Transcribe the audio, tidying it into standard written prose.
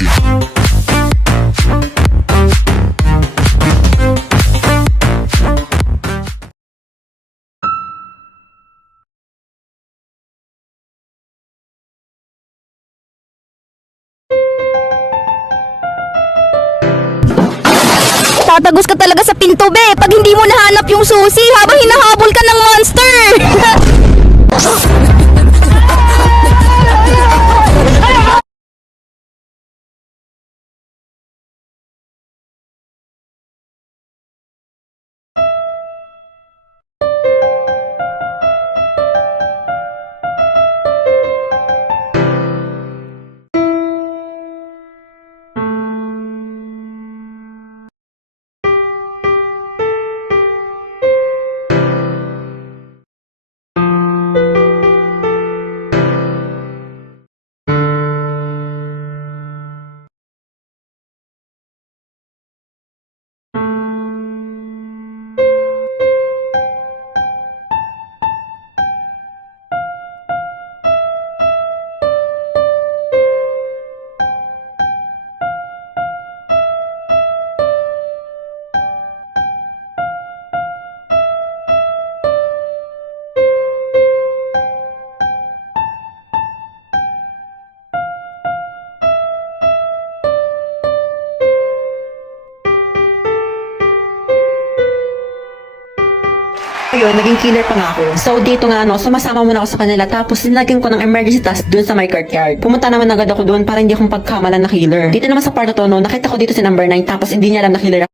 like it. Tatagos ka talaga sa pinto, be, pag hindi mo nahanap yung susi habang hinahabol ka ng monster. Ayun, naging killer pa nga ako. So, dito nga, sumasama muna ako sa kanila. Tapos, nilagyan ko ng emergency task dun sa my courtyard. Pumunta naman agad ako dun para hindi akong pagkamalan na killer. Dito naman sa part na to, nakita ko dito si number 9. Tapos, hindi niya alam na killer